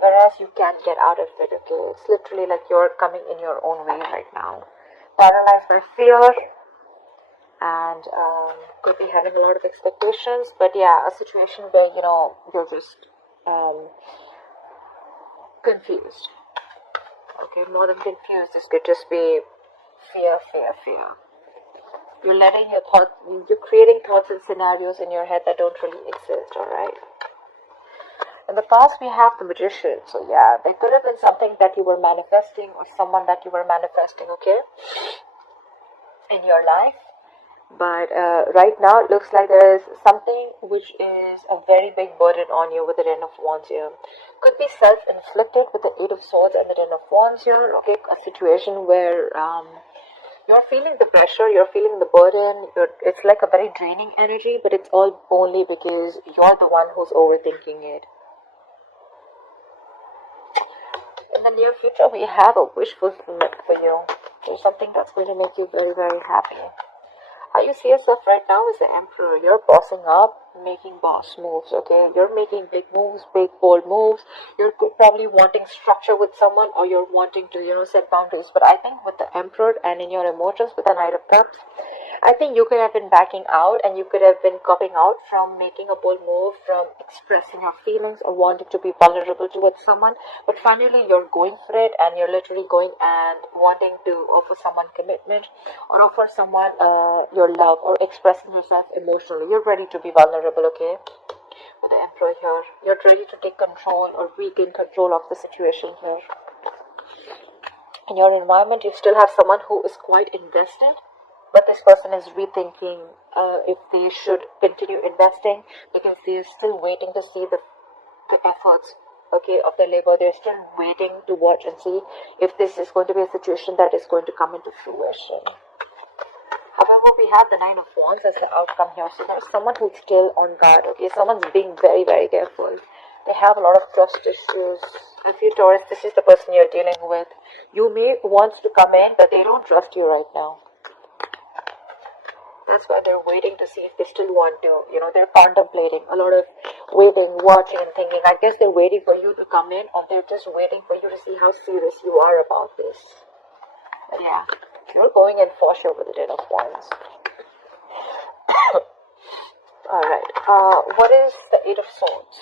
whereas you can't get out of it, okay? It's literally like you're coming in your own way right now, paralyzed by fear, and could be having a lot of expectations. But yeah, a situation where you're just confused. Okay, more than confused, this could just be fear, fear, fear. You're letting your thoughts, you're creating thoughts and scenarios in your head that don't really exist, alright? In the past, we have the Magician. So yeah, there could have been something that you were manifesting or someone that you were manifesting, okay, in your life. But right now, it looks like there is something which is a very big burden on you with the Ten of Wands here. Could be self-inflicted with the Eight of Swords and the Ten of Wands here, okay, a situation where you're feeling the pressure, you're feeling the burden, it's like a very draining energy, but it's all only because you're the one who's overthinking it. In the near future, we have a wish fulfillment for you. There's something that's going to make you very, very happy. How you see yourself right now is the Emperor. You're bossing up, making boss moves, okay? You're making big moves, big bold moves. You're probably wanting structure with someone, or you're wanting to, set boundaries. But I think with the Emperor and in your emotions with the Knight of Cups, I think you could have been backing out and you could have been copping out from making a bold move, from expressing your feelings or wanting to be vulnerable towards someone. But finally, you're going for it and you're literally going and wanting to offer someone commitment or offer someone your love or expressing yourself emotionally. You're ready to be vulnerable, okay? With the Emperor here, you're ready to take control or regain control of the situation here. In your environment, you still have someone who is quite invested, but this person is rethinking if they should continue investing because they're still waiting to see the efforts, okay, of their labor. They're still waiting to watch and see if this is going to be a situation that is going to come into fruition. However, we have the Nine of Wands as the outcome here. So there's someone who's still on guard, okay? Someone's being very, very careful. They have a lot of trust issues. If you Taurus, this is the person you're dealing with. You may want to come in, but they don't trust you right now. That's why they're waiting to see if they still want to. They're contemplating. A lot of waiting, watching, and thinking. I guess they're waiting for you to come in, or they're just waiting for you to see how serious you are about this. But yeah, you're going in for sure with the Ten of Wands. Alright, what is the Eight of Swords?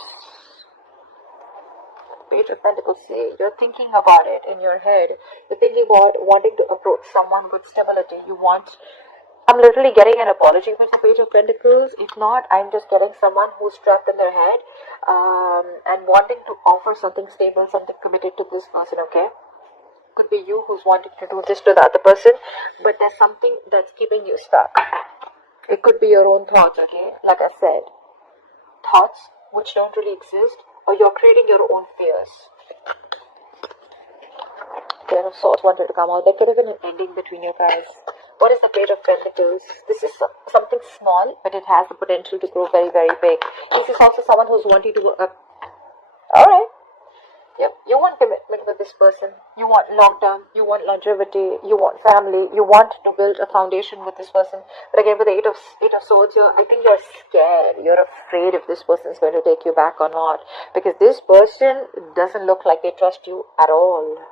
Page of Pentacles say you're thinking about it in your head. You're thinking about wanting to approach someone with stability. I'm literally getting an apology with the Page of Pentacles. If not, I'm just getting someone who's trapped in their head and wanting to offer something stable, something committed to this person, okay? Could be you who's wanting to do this to the other person, but there's something that's keeping you stuck. It could be your own thoughts, okay? Like I said, thoughts which don't really exist, or you're creating your own fears. Ten of Swords wanted to come out. There could have been an ending between you guys. What is the Page of Pentacles? This is something small, but it has the potential to grow very, very big. This is also someone who's wanting to go up. Alright. Yep, you want commitment with this person. You want long term. You want longevity. You want family. You want to build a foundation with this person. But again, with the Eight of Swords, I think you're scared. You're afraid if this person is going to take you back or not. Because this person doesn't look like they trust you at all.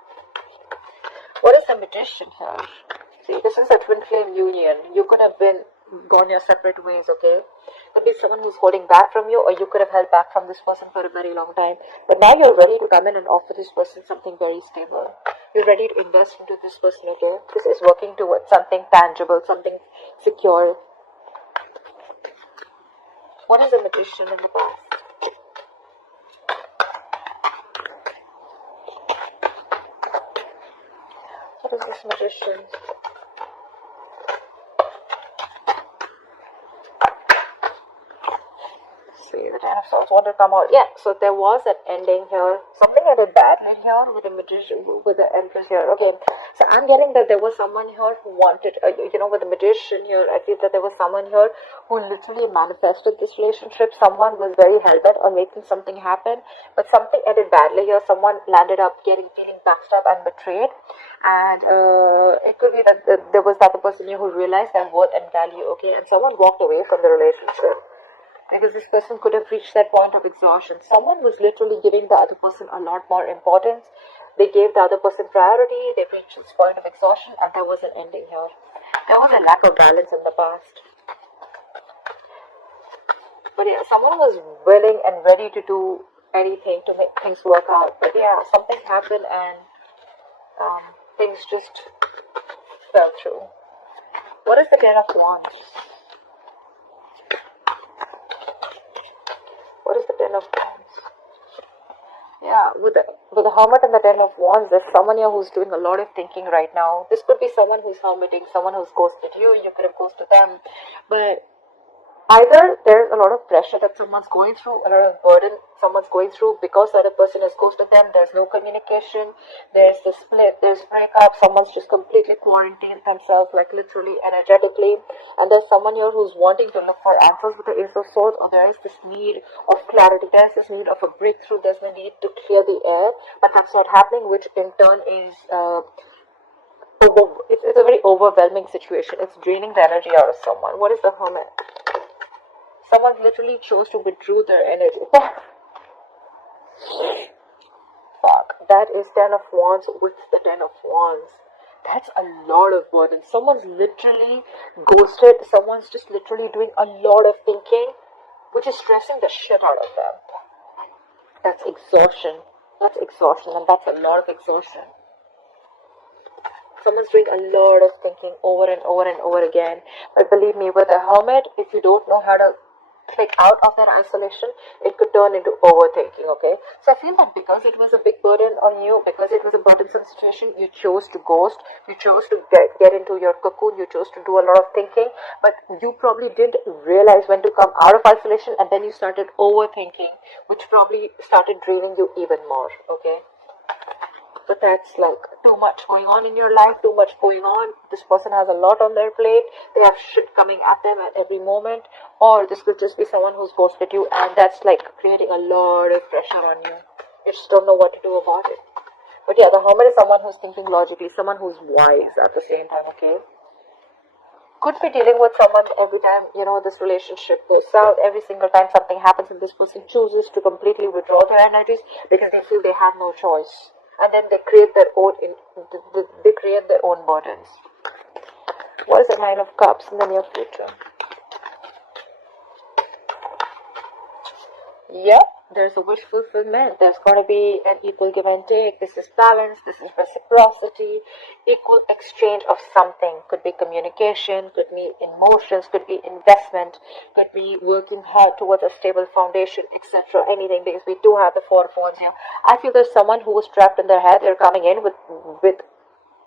What is the Magician here? See, this is a twin flame union. You could have gone your separate ways, okay? Could be someone who's holding back from you, or you could have held back from this person for a very long time. But now you're ready to come in and offer this person something very stable. You're ready to invest into this person, okay? This is working towards something tangible, something secure. What is the Magician in the past? What is this Magician? The Ten of Swords want to come out. Yeah, so there was an ending here. Something ended badly here with the Magician, with the Empress here. Okay, so I'm getting that there was someone here who wanted, with the Magician here, I feel that there was someone here who literally manifested this relationship. Someone was very hell-bent on making something happen, but something ended badly here. Someone landed up feeling backstabbed and betrayed. And it could be that there was that person here who realized their worth and value, okay, and someone walked away from the relationship. because this person could have reached that point of exhaustion. Someone was literally giving the other person a lot more importance. They gave the other person priority, they reached this point of exhaustion, and there was an ending here. There was a lack of balance in the past. But yeah, someone was willing and ready to do anything to make things work out. But yeah, something happened and things just fell through. What is the Ten of Wands? What is the Ten of Wands? Yeah, with the Hermit and the Ten of Wands, there's someone here who's doing a lot of thinking right now. This could be someone who's hermiting, someone who's ghosted you. You could have ghosted them, but either there's a lot of pressure that someone's going through, a lot of burden someone's going through because the other person has ghosted them. There's no communication, there's the split, there's breakup, someone's just completely quarantined themselves, like literally energetically, and there's someone here who's wanting to look for answers with the Ace of Swords, or there is this need of clarity, there's this need of a breakthrough, there's the need to clear the air, but that's not happening, which in turn is it's a very overwhelming situation. It's draining the energy out of someone. What is the Hermit? Someone literally chose to withdraw their energy. Fuck. That is Ten of Wands with the Ten of Wands. That's a lot of burden. Someone's literally ghosted. Someone's just literally doing a lot of thinking, which is stressing the shit out of them. That's exhaustion. That's exhaustion, and that's a lot of exhaustion. Someone's doing a lot of thinking over and over and over again. But believe me, with a Hermit, if you don't know how to click out of that isolation, it could turn into overthinking, okay? So I feel that because it was a big burden on you, because it was a burdensome situation, you chose to ghost, you chose to get into your cocoon, you chose to do a lot of thinking, but you probably didn't realize when to come out of isolation, and then you started overthinking, which probably started draining you even more, okay? But that's like too much going on in your life, too much going on. This person has a lot on their plate. They have shit coming at them at every moment. Or this could just be someone who's ghosted you, and that's like creating a lot of pressure on you. You just don't know what to do about it. But yeah, the Hermit is someone who's thinking logically, someone who's wise at the same time, okay? Could be dealing with someone every time, this relationship goes south, every single time something happens and this person chooses to completely withdraw their energies because they feel they have no choice. And then they create their own burdens. What is the Nine of Cups in the near future? Yep, there's a wish fulfillment. There's going to be an equal give and take. This is balance, this is reciprocity, equal exchange of something. Could be communication, could be emotions, could be investment, could be working hard towards a stable foundation, etc. Anything, because we do have the Four of Wands here. I feel there's someone who was trapped in their head. They're coming in with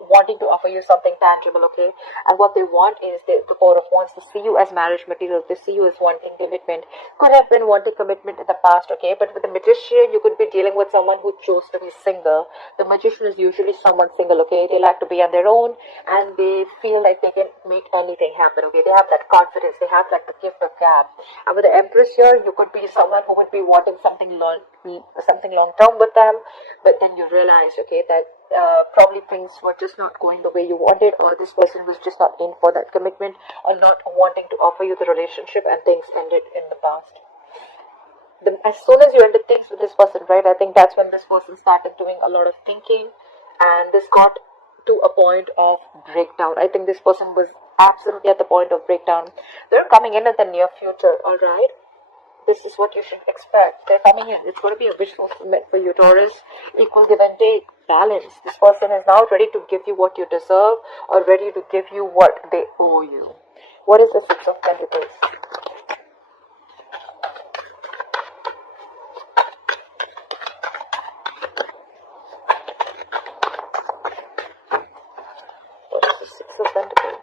wanting to offer you something tangible, okay? And what they want is the Four of Wands to see you as marriage material. They see you as wanting commitment. Could have been wanting commitment in the past, okay? But with the Magician, you could be dealing with someone who chose to be single. The Magician is usually someone single, okay? They like to be on their own, and they feel like they can make anything happen, okay? They have that confidence. They have like the gift of gab. And with the Empress here, you could be someone who would be wanting something long term with them, but then you realize, okay, that probably things were just not going the way you wanted, or this person was just not in for that commitment, or not wanting to offer you the relationship, and things ended in the past. As soon as you ended things with this person, right, I think that's when this person started doing a lot of thinking, and this got to a point of breakdown. I think this person was absolutely at the point of breakdown. They're coming in the near future, alright? This is what you should expect. They're coming in. It's going to be a wish fulfillment for you, Taurus. Equal give and take. Balance. This person is now ready to give you what you deserve, or ready to give you what they owe you. What is the Six of Pentacles? What is the Six of Pentacles?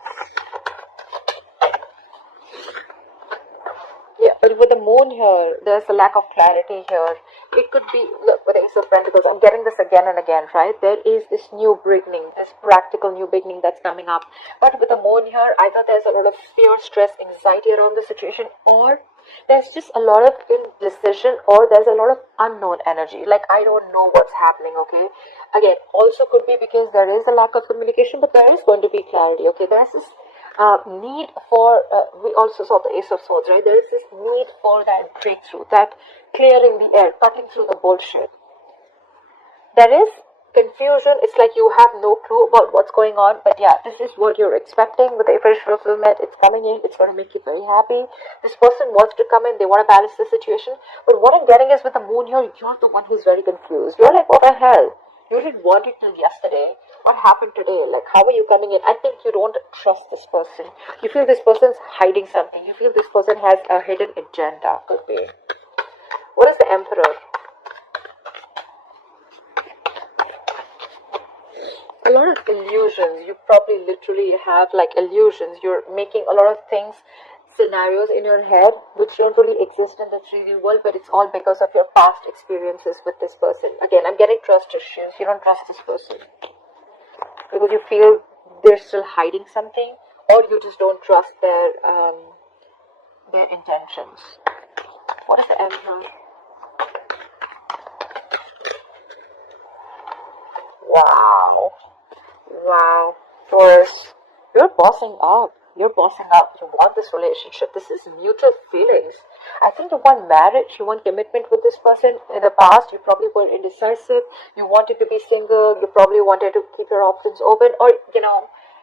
But with the Moon here, there's a lack of clarity here. It could be, look, with the Ace of Pentacles, I'm getting this again and again, right? There is this new beginning, this practical new beginning that's coming up. But with the Moon here, either there's a lot of fear, stress, anxiety around the situation, or there's just a lot of indecision, or there's a lot of unknown energy. Like, I don't know what's happening, okay? Again, also could be because there is a lack of communication, but there is going to be clarity, okay? There's this need for, we also saw the Ace of Swords, right? There is this need for that breakthrough, that clearing the air, cutting through the bullshit. There is confusion. It's like you have no clue about what's going on, but yeah, this is what you're expecting with the wish fulfillment. It's coming in, it's going to make you very happy. This person wants to come in, they want to balance the situation, but what I'm getting is with the moon here, you're the one who's very confused. You're like, what the hell? You didn't want it till yesterday. What happened today? Like, how are you coming in? I think you don't trust this person. You feel this person's hiding something. You feel this person has a hidden agenda. Could be. What is the Emperor? A lot of illusions. You probably literally have like illusions. You're making a lot of things, scenarios in your head which don't really exist in the 3D world, but it's all because of your past experiences with this person. Again, I'm getting trust issues. You don't trust this person because you feel they're still hiding something, or you just don't trust their intentions. What is the Emperor? Wow. Wow. Taurus, you're bossing up. You're bossing up. You want this relationship. This is mutual feelings. I think you want marriage. You want commitment with this person. In the past, you probably were indecisive. You wanted to be single. You probably wanted to keep your options open. Or,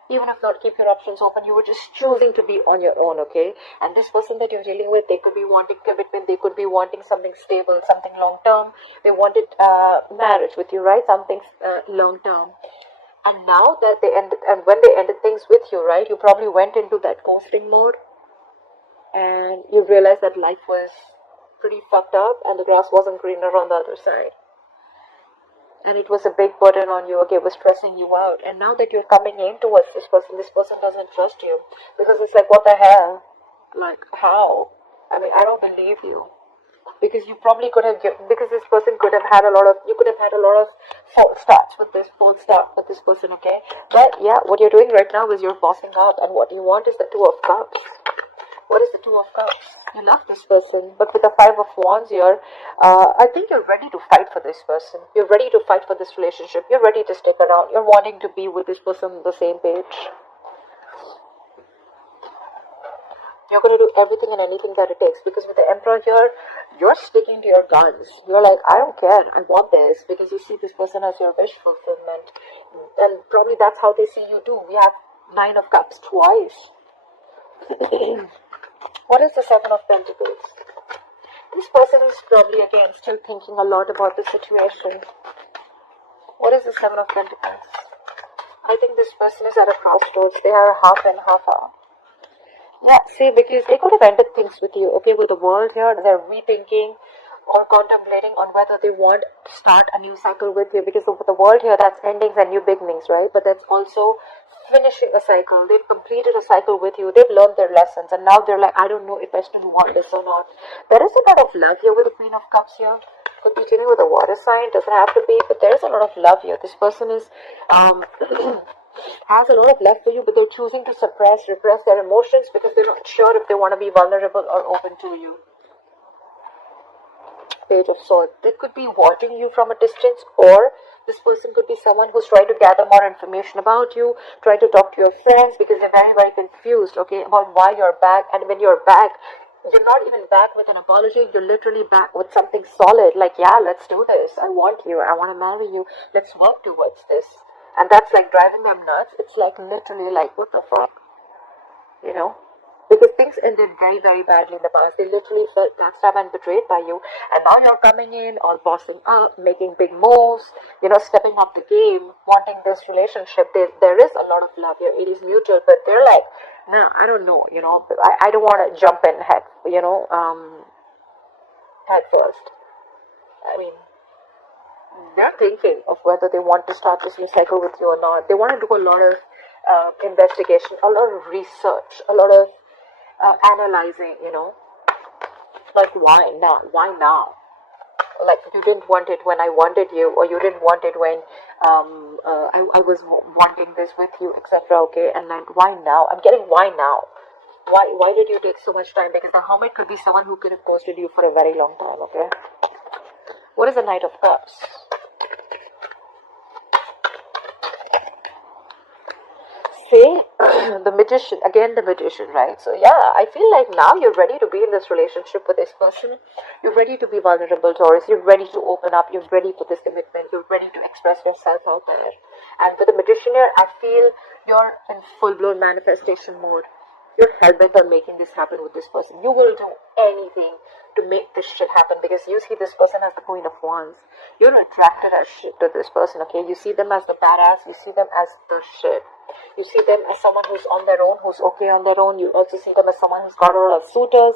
even if not keep your options open, you were just choosing to be on your own, okay? And this person that you're dealing with, they could be wanting commitment. They could be wanting something stable, something long-term. They wanted marriage with you, right? Something long-term. And now that they ended, and when they ended things with you, right, you probably went into that ghosting mode, and you realized that life was pretty fucked up and the grass wasn't greener on the other side. And it was a big burden on you, okay, it was stressing you out. And now that you're coming in towards this person doesn't trust you. Because it's like, what the hell? Like, how? I mean, I don't believe you. Because you probably could have because this person could have had a lot of, you could have had a lot of false starts with this person, okay? But yeah, what you're doing right now is you're bossing up, and what you want is the Two of Cups. What is the Two of Cups? You love this person, but with the Five of Wands here, I think you're ready to fight for this person. You're ready to fight for this relationship. You're ready to stick around. You're wanting to be with this person on the same page. You're going to do everything and anything that it takes, because with the Emperor here, you're sticking to your guns. You're like, I don't care, I want this, because you see this person as your wish fulfillment. And probably that's how they see you too. We have Nine of Cups twice. What is the Seven of Pentacles? This person is probably, again, still thinking a lot about the situation. What is the Seven of Pentacles? I think this person is at a crossroads. They are half and half out. Yeah, see, because they could have ended things with you, okay? With the world here, they're rethinking or contemplating on whether they want to start a new cycle with you, because with the world here, that's endings and new beginnings, right? But that's also finishing a cycle. They've completed a cycle with you. They've learned their lessons, and now they're like, I don't know if I still want this or not. There is a lot of love here with the Queen of Cups here. Could be dealing with a water sign, doesn't have to be, but there is a lot of love here. This person is has a lot of love for you, but they're choosing to repress their emotions, because they're not sure if they want to be vulnerable or open to you. Page of Swords. They could be watching you from a distance, or this person could be someone who's trying to gather more information about you, trying to talk to your friends, because they're very, very confused, okay, about why you're back. And when you're back, you're not even back with an apology. You're literally back with something solid, like, yeah, let's do this. I want you. I want to marry you. Let's work towards this. And that's like driving them nuts. It's like literally like, what the fuck? Because things ended very, very badly in the past. They literally felt backstabbed and betrayed by you. And now you're coming in, all bossing up, making big moves, stepping up the game, wanting this relationship. There is a lot of love here. It is mutual, but they're like, nah, I don't know, I don't want to jump in head first. I mean, they're thinking of whether they want to start this new cycle with you or not. They want to do a lot of investigation, a lot of research, a lot of analyzing, like, why now? Why now? Like, you didn't want it when I wanted you, or you didn't want it when I was wanting this with you, etc. Okay, and then why now? I'm getting why now. Why did you take so much time? Because the Hermit could be someone who could have ghosted you for a very long time. Okay. What is the Knight of Cups? See, The magician, again the magician, right? So yeah, I feel like now you're ready to be in this relationship with this person. You're ready to be vulnerable, Taurus. You're ready to open up. You're ready for this commitment. You're ready to express yourself out there. And for the magician here, I feel you're in full-blown manifestation mode. You're hell-bent on making this happen with this person. You will do anything to make this shit happen, because you see this person as the Queen of Wands. You're attracted as shit to this person, okay? You see them as the badass. You see them as the shit. You see them as someone who's on their own, who's okay on their own. You also see them as someone who's got a lot of suitors.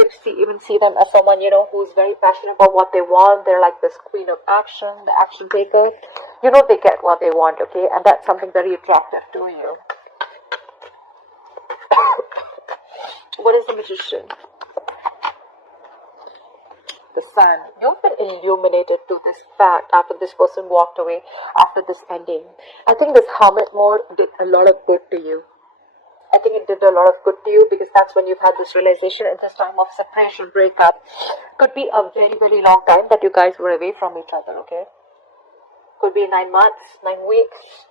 You could even see them as someone, who's very passionate about what they want. They're like this queen of action, the action taker. They get what they want, okay? And that's something very attractive to you. What is the magician? The sun. You've been illuminated to this fact after this person walked away, after this ending. I think this hermit mode did a lot of good to you. I think it did a lot of good to you, because that's when you've had this realization in this time of separation, breakup. Could be a very, very long time that you guys were away from each other, okay? Could be 9 months, 9 weeks.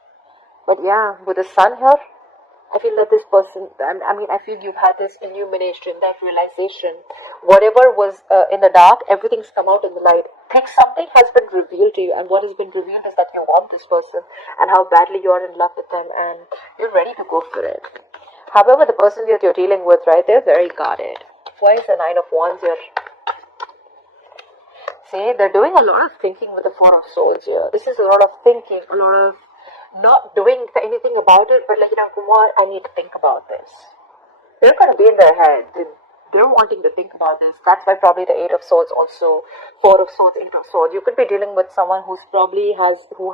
But yeah, with the sun here, I feel that this person, I feel you've had this illumination, that realization. Whatever was in the dark, everything's come out in the light. Think something has been revealed to you, and what has been revealed is that you want this person, and how badly you are in love with them, and you're ready to go for it. However, the person that you're dealing with, right, they're very guarded. Why is the 9 of Wands here? See, they're doing a lot of thinking with the 4 of Swords here. This is a lot of thinking, a lot of not doing anything about it, but Kumar, I need to think about this. They're going to be in their head. They're wanting to think about this. That's why probably the 8 of Swords also, 4 of Swords, 8 of Swords. You could be dealing with someone who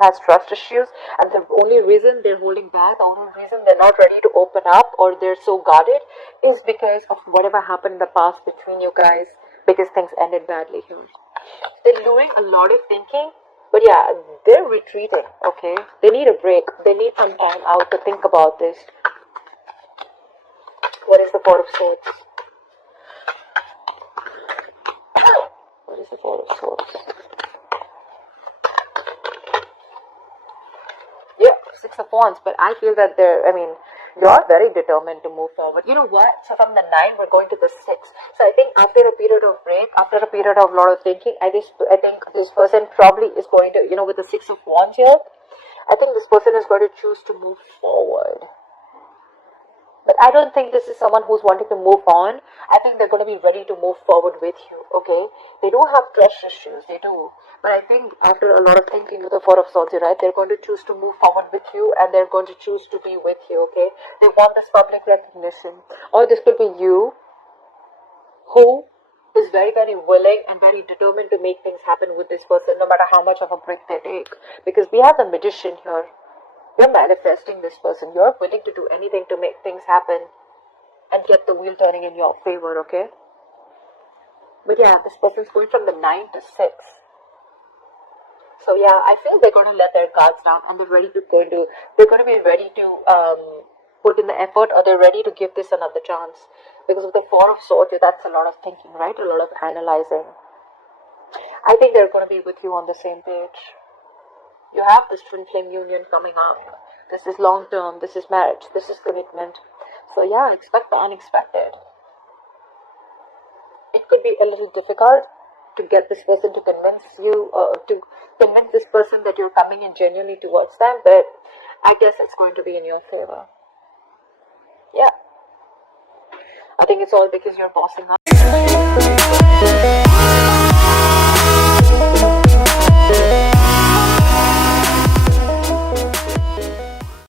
has trust issues, and the only reason they're holding back, the only reason they're not ready to open up, or they're so guarded, is because of whatever happened in the past between you guys, because things ended badly here. They're doing a lot of thinking. But yeah, they're retreating, okay? They need a break. They need some time out to think about this. What is the 4 of Swords? What is the 4 of Swords? Yeah, 6 of Wands. But I feel that you're very determined to move forward. You know what? So from the 9, we're going to the 6. So I think after a period of break, after a period of a lot of thinking, I think this person probably is going to, with the 6 of Wands here, I think this person is going to choose to move forward. But I don't think this is someone who's wanting to move on. I think they're going to be ready to move forward with you, okay? They do have trust issues, they do. But I think after a lot of thinking with the 4 of Swords, right, they're going to choose to move forward with you, and they're going to choose to be with you, okay? They want this public recognition. Or this could be you, who is very, very willing and very determined to make things happen with this person, no matter how much of a break they take. Because we have the magician here. You're manifesting this person. You're willing to do anything to make things happen and get the wheel turning in your favor, okay? But yeah, this person's going from the 9 to 6. So yeah, I feel they're going to let their guards down, and they're going to be ready to put in the effort, or they're ready to give this another chance. Because with the 4 of Swords, that's a lot of thinking, right? A lot of analyzing. I think they're going to be with you on the same page. You have this twin flame union coming up. This is long term. This is marriage. This is commitment. So yeah, expect the unexpected. It could be a little difficult to get this person to convince you, to convince this person that you're coming in genuinely towards them, but I guess it's going to be in your favor. Yeah. I think it's all because you're bossing up.